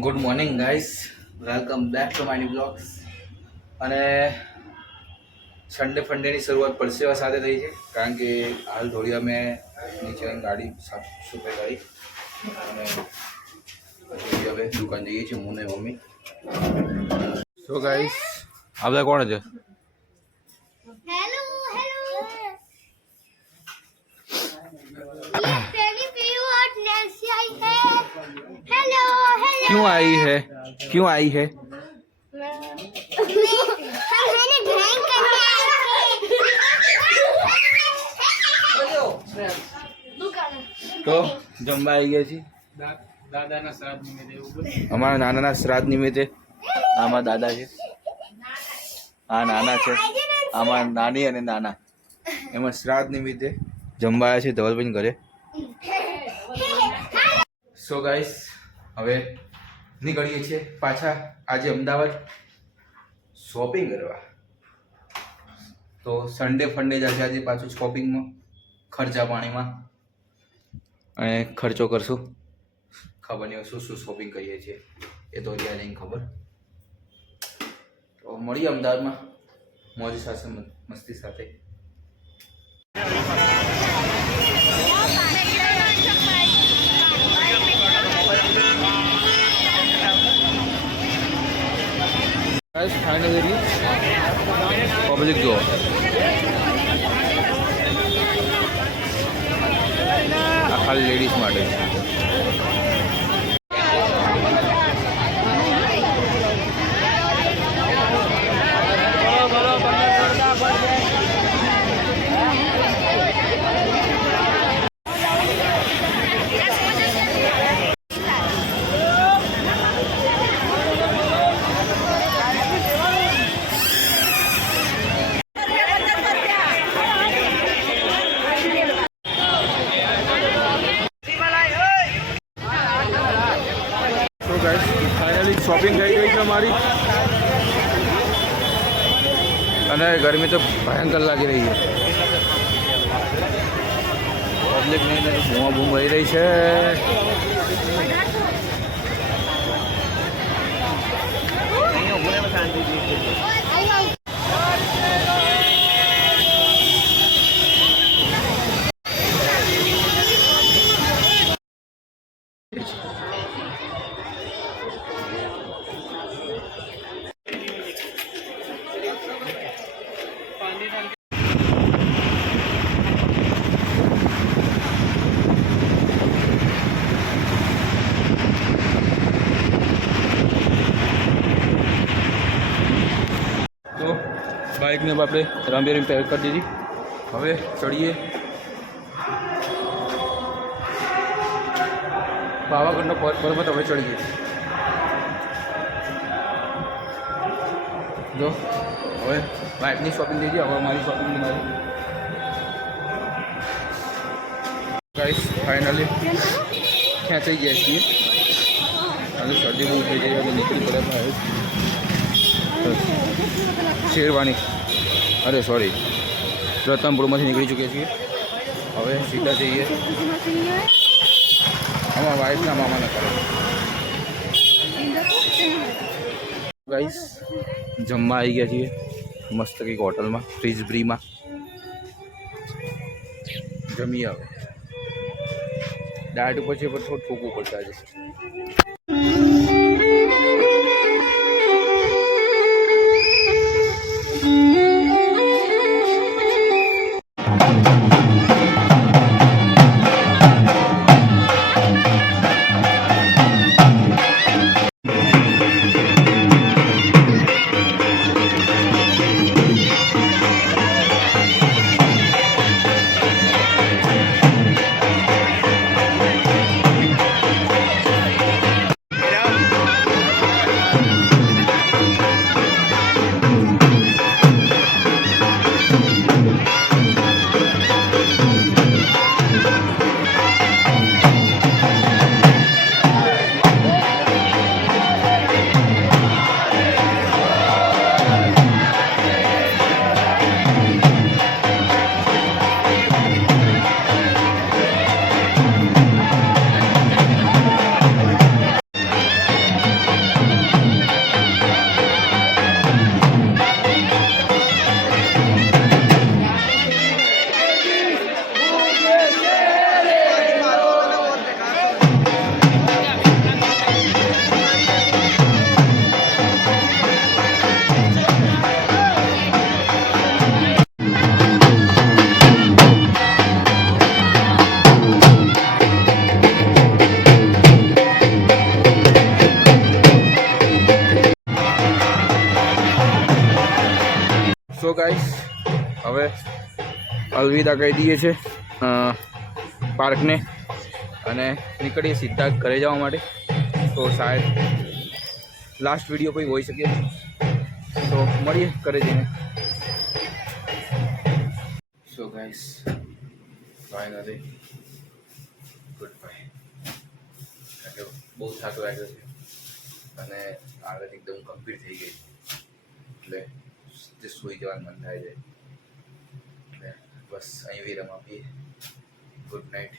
Good morning guys, welcome back to my new blogs. અને Sunday ફંડેની શરૂઆત પરસેવા સાથે થઈ છે, કારણ કે હાલ થોડી અમે નીચે ગાડી સાફ સફાઈ કરી અને પછી હવે દુકાન જઈએ છીએ હું ને મમ્મી. સો ગાઈસ, આ બધા કોણ છે? क्यों आई है? क्यों आई है? તો જમવા આવી ગયા છીએ દાદાના શ્રાદ્ધ નિમિત્તે. અમારા નાનાના શ્રાદ્ધ નિમિત્તે. આમાં દાદા છે, આ નાના છે, આમાં નાની અને નાના. એમાં શ્રાદ્ધ નિમિત્તે જમવા આવ્યા છે ધવલભાઈ ઘરે. સો ગાઈસ, હવે નીકળીએ છીએ પાછા આજે અમદાવાદ શોપિંગ કરવા. તો સન્ડે ફંડે જશે આજે પાછું શોપિંગમાં, ખર્ચા પાણીમાં, અને ખર્ચો કરશું. ખબર નહીં શું શું શોપિંગ કરીએ છીએ એ તો ત્યાં નહીં ખબર. તો મળીએ અમદાવાદમાં મોજ સાથે, મસ્તી સાથે. ફાઇનલી પબ્લિક જો ખાલી લેડીઝ માટે. ફાઇનલી શોપિંગ થઈ ગઈ છે અમારી, અને ગરમી તો ભયંકર લાગી રહી છે. પબ્લિક નહીં બૂમા બૂમ રહી રહી છે. બાઇકને આપણે રામબેરી પેક કરી દીધી. હવે ચડીએ પાવાગઢનો પર્વત. હવે ચડીએ. જો હવે બાઇકની શોપિંગ થઈ ગઈ, હવે મારી શોપિંગ મારી. ગાઈસ ફાઇનલી ખેંચાઈ ગયા છીએ, અને શરદી બહુ થઈ જાય એટલે નીકળી પડે બહાર. શેરવાની, અરે સોરી, રતનપુરમાંથી નીકળી ચૂક્યા છીએ. હવે સીધા જઈએ આમાં વાઇફના મામાના ઘરે. ગાઈસ જમવા આવી ગયા છીએ મસ્ત કંઈક હોટલમાં, ફ્રીઝબ્રીમાં. જમીએ હવે. ડાયટ ઉપર છે પણ થોડું ઠોકવું પડશે આજે. સો ગાઈસ હવે અલવિદા કહી દઈએ છે પાર્કને અને નીકળીએ સીધા ઘરે જવા માટે. તો શાયદ લાસ્ટ વિડીયો કોઈ હોઈ શકે, તો મળીએ ઘરે જઈને. So guys finally good bye. બહુ થાક લાગ્યો છે અને આગળ એકદમ ગંભીર થઈ ગઈ એટલે સૂઈ જવાનું મન થાય છે. એટલે બસ અહીં વિરામ આપીએ. Good night.